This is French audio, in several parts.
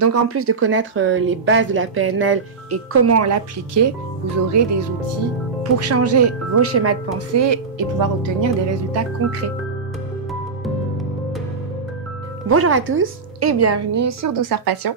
Donc en plus de connaître les bases de la PNL et comment l'appliquer, vous aurez des outils pour changer vos schémas de pensée et pouvoir obtenir des résultats concrets. Bonjour à tous et bienvenue sur Douceur Passion.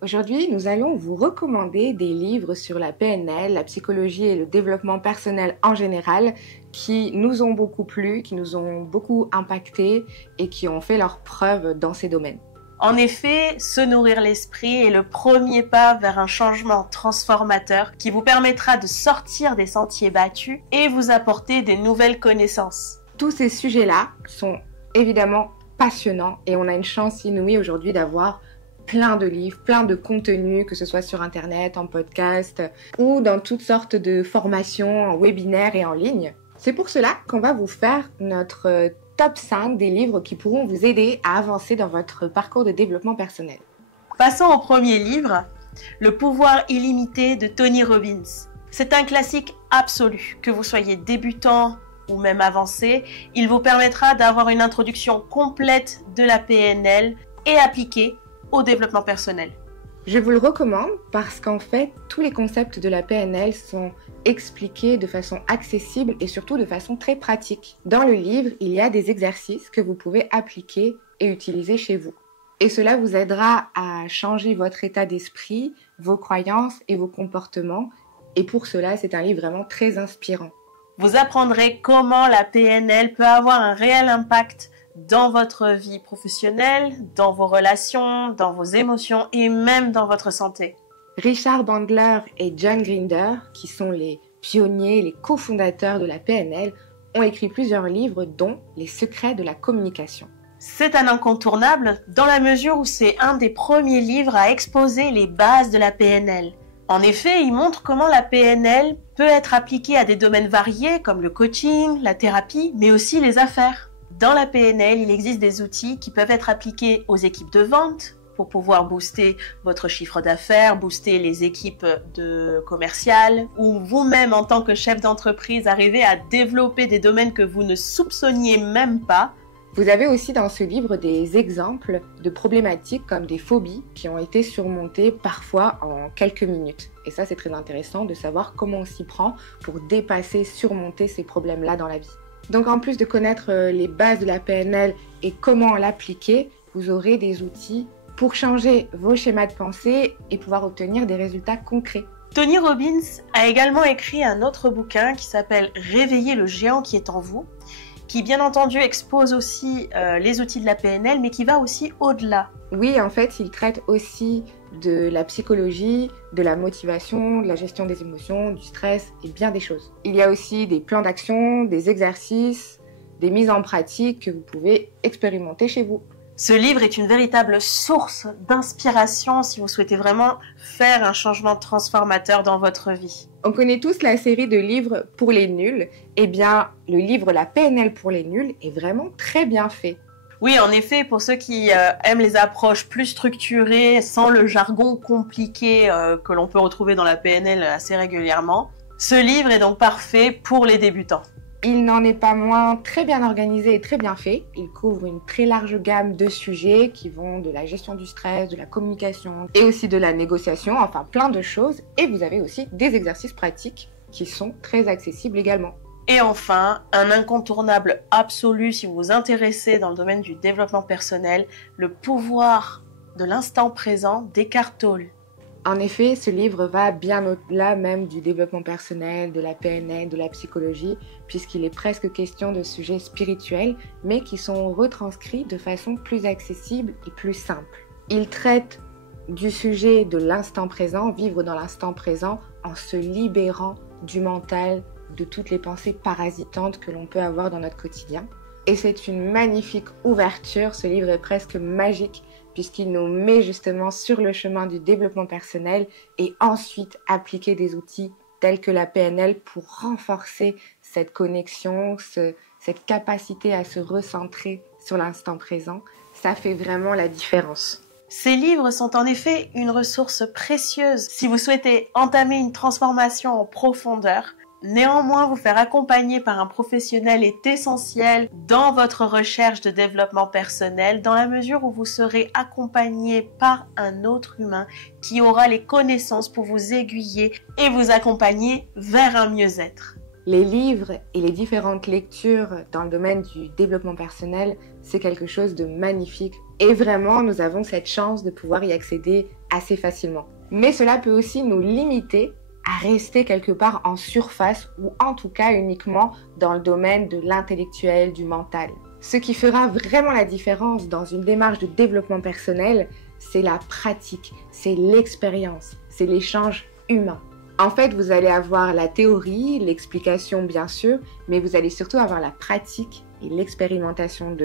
Aujourd'hui, nous allons vous recommander des livres sur la PNL, la psychologie et le développement personnel en général qui nous ont beaucoup plu, qui nous ont beaucoup impactés et qui ont fait leurs preuves dans ces domaines. En effet, se nourrir l'esprit est le premier pas vers un changement transformateur qui vous permettra de sortir des sentiers battus et vous apporter des nouvelles connaissances. Tous ces sujets-là sont évidemment passionnants et on a une chance inouïe aujourd'hui d'avoir plein de livres, plein de contenus, que ce soit sur Internet, en podcast ou dans toutes sortes de formations, en webinaire et en ligne. C'est pour cela qu'on va vous faire notre top 5 des livres qui pourront vous aider à avancer dans votre parcours de développement personnel. Passons au premier livre, Le pouvoir illimité de Tony Robbins. C'est un classique absolu, que vous soyez débutant ou même avancé. Il vous permettra d'avoir une introduction complète de la PNL et appliquée au développement personnel. Je vous le recommande parce qu'en fait, tous les concepts de la PNL sont expliqués de façon accessible et surtout de façon très pratique. Dans le livre, il y a des exercices que vous pouvez appliquer et utiliser chez vous. Et cela vous aidera à changer votre état d'esprit, vos croyances et vos comportements. Et pour cela, c'est un livre vraiment très inspirant. Vous apprendrez comment la PNL peut avoir un réel impact dans votre vie professionnelle, dans vos relations, dans vos émotions et même dans votre santé. Richard Bandler et John Grinder, qui sont les pionniers, les cofondateurs de la PNL, ont écrit plusieurs livres dont Les secrets de la communication. C'est un incontournable dans la mesure où c'est un des premiers livres à exposer les bases de la PNL. En effet, il montre comment la PNL peut être appliquée à des domaines variés comme le coaching, la thérapie, mais aussi les affaires. Dans la PNL, il existe des outils qui peuvent être appliqués aux équipes de vente pour pouvoir booster votre chiffre d'affaires, booster les équipes commerciales ou vous-même en tant que chef d'entreprise, arriver à développer des domaines que vous ne soupçonniez même pas. Vous avez aussi dans ce livre des exemples de problématiques comme des phobies qui ont été surmontées parfois en quelques minutes. Et ça, c'est très intéressant de savoir comment on s'y prend pour dépasser, surmonter ces problèmes-là dans la vie. Donc en plus de connaître les bases de la PNL et comment l'appliquer, vous aurez des outils pour changer vos schémas de pensée et pouvoir obtenir des résultats concrets. Tony Robbins a également écrit un autre bouquin qui s'appelle « Réveiller le géant qui est en vous », qui bien entendu expose aussi les outils de la PNL, mais qui va aussi au-delà. Oui, en fait, il traite aussi de la psychologie, de la motivation, de la gestion des émotions, du stress et bien des choses. Il y a aussi des plans d'action, des exercices, des mises en pratique que vous pouvez expérimenter chez vous. Ce livre est une véritable source d'inspiration si vous souhaitez vraiment faire un changement transformateur dans votre vie. On connaît tous la série de livres pour les nuls. Eh bien, le livre La PNL pour les nuls est vraiment très bien fait. Oui, en effet, pour ceux qui aiment les approches plus structurées, sans le jargon compliqué que l'on peut retrouver dans la PNL assez régulièrement, ce livre est donc parfait pour les débutants. Il n'en est pas moins très bien organisé et très bien fait. Il couvre une très large gamme de sujets qui vont de la gestion du stress, de la communication et aussi de la négociation, enfin plein de choses. Et vous avez aussi des exercices pratiques qui sont très accessibles également. Et enfin, un incontournable absolu si vous vous intéressez dans le domaine du développement personnel, Le pouvoir de l'instant présent d'Eckhart Tolle. En effet, ce livre va bien au-delà même du développement personnel, de la PNL, de la psychologie, puisqu'il est presque question de sujets spirituels, mais qui sont retranscrits de façon plus accessible et plus simple. Il traite du sujet de l'instant présent, vivre dans l'instant présent, en se libérant du mental, de toutes les pensées parasitantes que l'on peut avoir dans notre quotidien. Et c'est une magnifique ouverture, ce livre est presque magique, puisqu'il nous met justement sur le chemin du développement personnel et ensuite appliquer des outils tels que la PNL pour renforcer cette connexion, cette capacité à se recentrer sur l'instant présent. Ça fait vraiment la différence. Ces livres sont en effet une ressource précieuse si vous souhaitez entamer une transformation en profondeur Néanmoins, vous faire accompagner par un professionnel est essentiel dans votre recherche de développement personnel, dans la mesure où vous serez accompagné par un autre humain qui aura les connaissances pour vous aiguiller et vous accompagner vers un mieux-être. Les livres et les différentes lectures dans le domaine du développement personnel, c'est quelque chose de magnifique. Et vraiment, nous avons cette chance de pouvoir y accéder assez facilement. Mais cela peut aussi nous limiter à rester quelque part en surface ou en tout cas uniquement dans le domaine de l'intellectuel, du mental. Ce qui fera vraiment la différence dans une démarche de développement personnel, c'est la pratique, c'est l'expérience, c'est l'échange humain. En fait, vous allez avoir la théorie, l'explication bien sûr, mais vous allez surtout avoir la pratique et l'expérimentation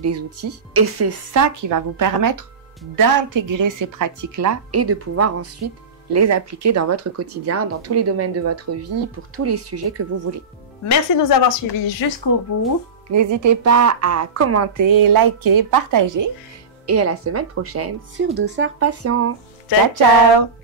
des outils. Et c'est ça qui va vous permettre d'intégrer ces pratiques-là et de pouvoir ensuite les appliquer dans votre quotidien, dans tous les domaines de votre vie, pour tous les sujets que vous voulez. Merci de nous avoir suivis jusqu'au bout. N'hésitez pas à commenter, liker, partager. Et à la semaine prochaine sur Douceur Passion. Ciao, ciao!